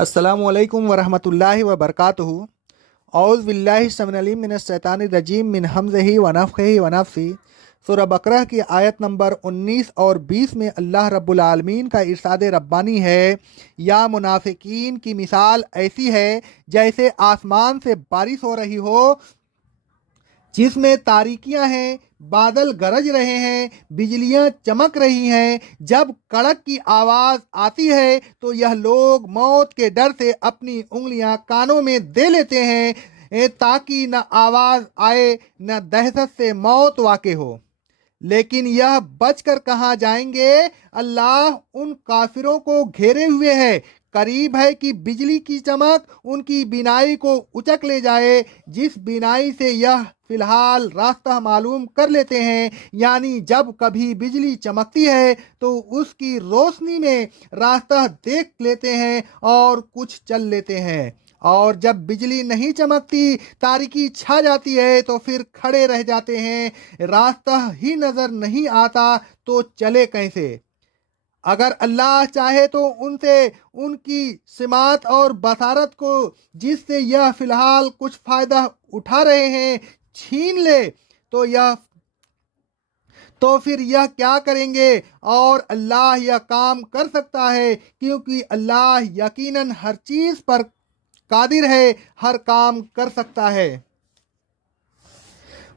अस्सलामुअलैकुम वरहमतुल्लाहि वबरकातुहू। औज़ु बिल्लाहि समिनल अलीम मिनश शैतानिर रजीम मिन हमज़िही व नफ़ख़िही व नफ़्सी। सूरह बकरा की आयत नंबर 19 और 20 में अल्लाह रब्बुल आलमीन का इरशाद रब्बानी है, या मुनाफिकीन की मिसाल ऐसी है जैसे आसमान से बारिश हो रही हो जिसमें तारीकियां हैं, बादल गरज रहे हैं, बिजलियां चमक रही हैं। जब कड़क की आवाज आती है तो यह लोग मौत के डर से अपनी उंगलियां कानों में दे लेते हैं, ताकि न आवाज आए न दहशत से मौत वाक़े हो। लेकिन यह बचकर कहाँ जाएंगे? अल्लाह उन काफिरों को घेरे हुए है। करीब है कि बिजली की चमक उनकी बिनाई को उचक ले जाए, जिस बिनाई से यह फिलहाल रास्ता मालूम कर लेते हैं। यानी जब कभी बिजली चमकती है तो उसकी रोशनी में रास्ता देख लेते हैं और कुछ चल लेते हैं, और जब बिजली नहीं चमकती, तारीकी छा जाती है तो फिर खड़े रह जाते हैं। रास्ता ही नजर नहीं आता तो चले कैसे? अगर अल्लाह चाहे तो उनसे उनकी सिमात और बसारत को, जिससे यह फिलहाल कुछ फायदा उठा रहे हैं, छीन ले तो फिर यह क्या करेंगे? और अल्लाह यह काम कर सकता है, क्योंकि अल्लाह यकीनन हर चीज पर कादिर है, हर काम कर सकता है।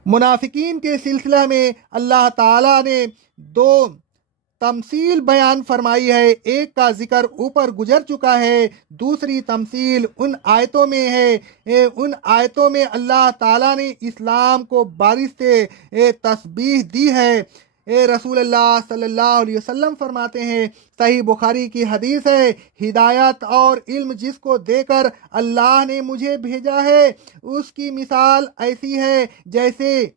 मुनाफिकीन के सिलसिला में अल्लाह ताला ने दो तमसील बयान फरमाई है। एक का जिक्र ऊपर गुजर चुका है, दूसरी तमसील उन आयतों में है। उन आयतों में अल्लाह ताला ने इस्लाम को बारिश से तस्बीह दी है। रसूलुल्लाह सल्लल्लाहु अलैहि वसल्लम फरमाते हैं, सही बुखारी की हदीस है, हिदायत और इल्म जिसको देकर अल्लाह ने मुझे भेजा है, उसकी मिसाल ऐसी है जैसे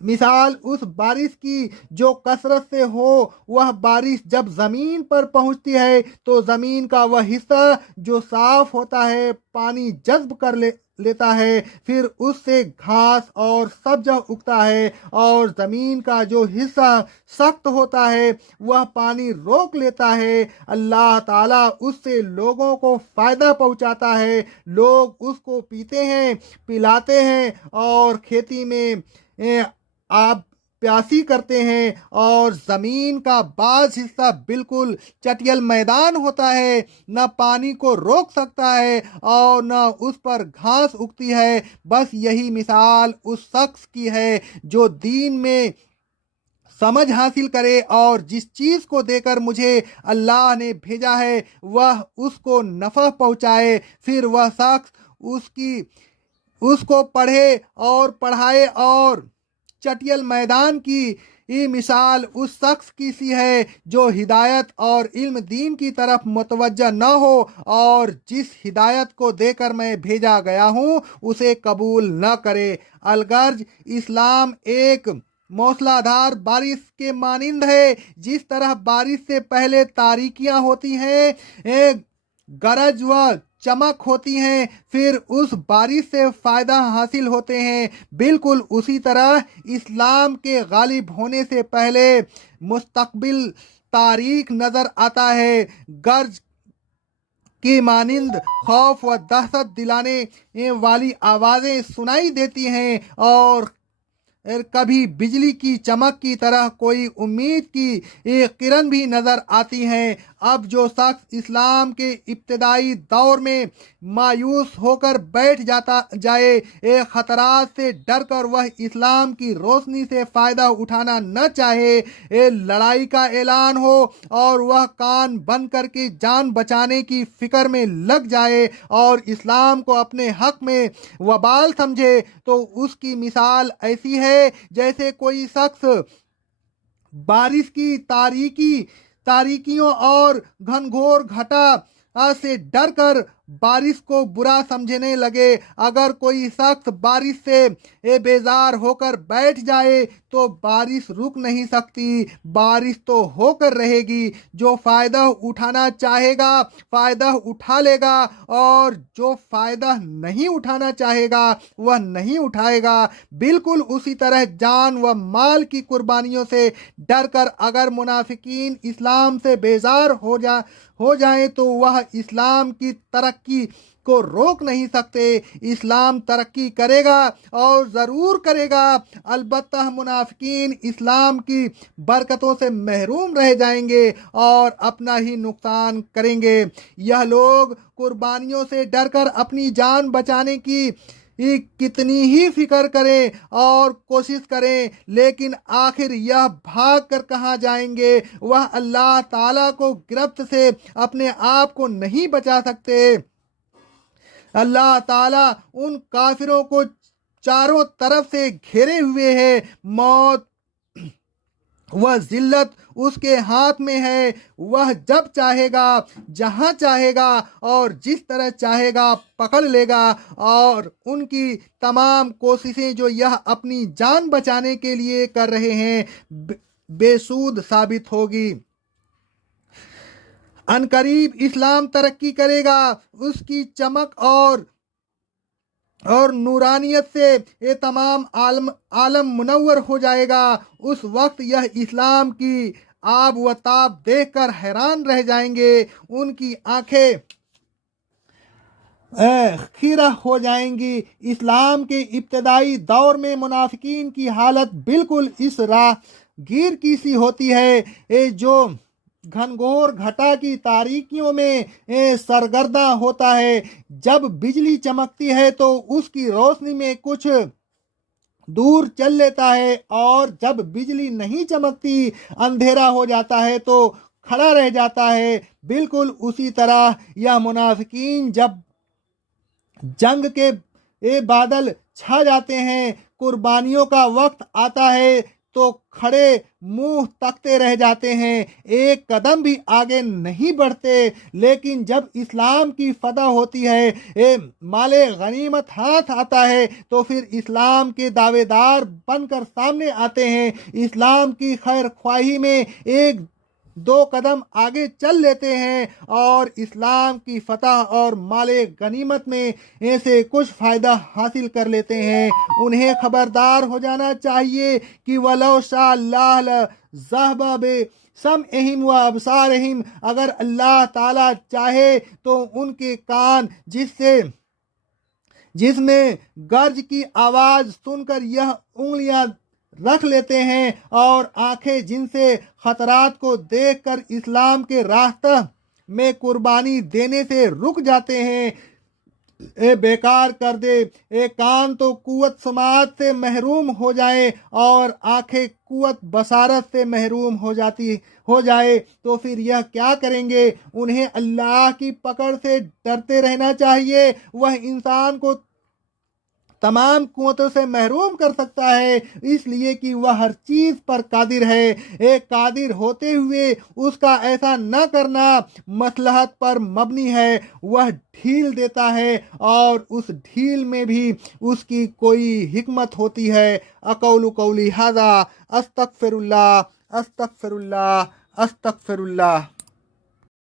मिसाल उस बारिश की जो कसरत से हो। वह बारिश जब जमीन पर पहुंचती है तो जमीन का वह हिस्सा जो साफ होता है पानी जज्ब कर लेता है, फिर उससे घास और सब्ज उगता है, और जमीन का जो हिस्सा सख्त होता है वह पानी रोक लेता है। अल्लाह ताला उससे लोगों को फायदा पहुंचाता है, लोग उसको पीते हैं, पिलाते हैं, और खेती में आप प्यासी करते हैं। और जमीन का बाज हिस्सा बिल्कुल चटियल मैदान होता है, न पानी को रोक सकता है और न उस पर घास उगती है। बस यही मिसाल उस शख्स की है जो दीन में समझ हासिल करे और जिस चीज को देकर मुझे अल्लाह ने भेजा है वह उसको नफा पहुंचाए, फिर वह शख्स उसको पढ़े और पढ़ाए। और चटियल मैदान की ये मिसाल उस शख्स की सी है जो हिदायत और इल्म दीन की तरफ मुतवज्जा न हो और जिस हिदायत को देकर मैं भेजा गया हूँ उसे कबूल न करे। अलगर्ज इस्लाम एक मौसलाधार बारिश के मानिंद है। जिस तरह बारिश से पहले तारीकियां होती हैं, गरज व चमक होती हैं, फिर उस बारिश से फायदा हासिल होते हैं, बिल्कुल उसी तरह इस्लाम के गालिब होने से पहले मुस्तकबिल तारीख नजर आता है। गर्ज की मानिंद खौफ व दहशत दिलाने वाली आवाजें सुनाई देती हैं, और कभी बिजली की चमक की तरह कोई उम्मीद की एक किरण भी नजर आती हैं। अब जो शख्स इस्लाम के इब्तदाई दौर में मायूस होकर बैठ जाए, एक खतरात से डर कर वह इस्लाम की रोशनी से फायदा उठाना न चाहे, लड़ाई का ऐलान हो और वह कान बंद करके जान बचाने की फिक्र में लग जाए और इस्लाम को अपने हक में वबाल समझे, तो उसकी मिसाल ऐसी है जैसे कोई शख्स बारिश की तारीकियों और घनघोर घटा से डर कर बारिश को बुरा समझने लगे। अगर कोई शख्स बारिश से बेजार होकर बैठ जाए तो बारिश रुक नहीं सकती, बारिश तो होकर रहेगी। जो फ़ायदा उठाना चाहेगा फ़ायदा उठा लेगा, और जो फ़ायदा नहीं उठाना चाहेगा वह नहीं उठाएगा। बिल्कुल उसी तरह जान व माल की कुर्बानियों से डरकर अगर मुनाफिकीन इस्लाम से बेजार हो जाएं तो वह इस्लाम की तरक्की को रोक नहीं सकते। इस्लाम तरक्की करेगा और ज़रूर करेगा, अलबत्ता मुनाफिकीन इस्लाम की बरकतों से महरूम रह जाएंगे और अपना ही नुकसान करेंगे। यह लोग कुर्बानियों से डरकर अपनी जान बचाने की कितनी ही फिक्र करें और कोशिश करें, लेकिन आखिर यह भाग कर कहाँ जाएंगे। वह अल्लाह ताला को गिरफ्त से अपने आप को नहीं बचा सकते। अल्लाह ताला उन काफिरों को चारों तरफ से घेरे हुए है। मौत वह जिल्लत उसके हाथ में है। वह जब चाहेगा, जहां चाहेगा और जिस तरह चाहेगा पकड़ लेगा, और उनकी तमाम कोशिशें जो यह अपनी जान बचाने के लिए कर रहे हैं बेसूद साबित होगी। अनकरीब इस्लाम तरक्की करेगा, उसकी चमक और नूरानियत से ये तमाम आलम मुनव्वर हो जाएगा। उस वक्त यह इस्लाम की आब व ताब देखकर हैरान रह जाएंगे। उनकी आंखें खीरा हो जाएंगी। इस्लाम के इब्तदाई दौर में मुनाफिकीन की हालत बिल्कुल इस राहगीर की सी होती है जो घनघोर घटा की तारीकियों में सरगर्दा होता है। जब बिजली चमकती है तो उसकी रोशनी में कुछ दूर चल लेता है, और जब बिजली नहीं चमकती अंधेरा हो जाता है तो खड़ा रह जाता है। बिल्कुल उसी तरह यह मुनाफिकीन जब जंग के बादल छा जाते हैं, कुर्बानियों का वक्त आता है तो खड़े मुंह तकते रह जाते हैं, एक कदम भी आगे नहीं बढ़ते। लेकिन जब इस्लाम की फतह होती है, माले गनीमत हाथ आता है, तो फिर इस्लाम के दावेदार बनकर सामने आते हैं। इस्लाम की खैर ख्वाही में एक दो कदम आगे चल लेते हैं और इस्लाम की फतह और माले गनीमत में ऐसे कुछ फ़ायदा हासिल कर लेते हैं। उन्हें खबरदार हो जाना चाहिए कि वलो शाअल्लाह ज़हबा बे समअहिम व अबसारहिम, अगर अल्लाह ताला चाहे तो उनके कान जिसमें गर्ज की आवाज़ सुनकर यह उंगलियां रख लेते हैं, और आंखें जिनसे खतरात को देखकर इस्लाम के रास्ते में कुर्बानी देने से रुक जाते हैं, बेकार कर दे। कान तो कुव्वत समात से महरूम हो जाए और आंखें कुव्वत बसारत से महरूम हो जाए तो फिर यह क्या करेंगे। उन्हें अल्लाह की पकड़ से डरते रहना चाहिए। वह इंसान को तमाम कुव्वतों से महरूम कर सकता है, इसलिए कि वह हर चीज़ पर कादिर है। एक कादिर होते हुए उसका ऐसा न करना मसलहत पर मबनी है। वह ढील देता है और उस ढील में भी उसकी कोई हिकमत होती है। अक़ौलु क़ौली हाज़ा अस्तग़फ़िरुल्लाह अस्तग़फ़िरुल्लाह अस्तग़फ़िरुल्लाह।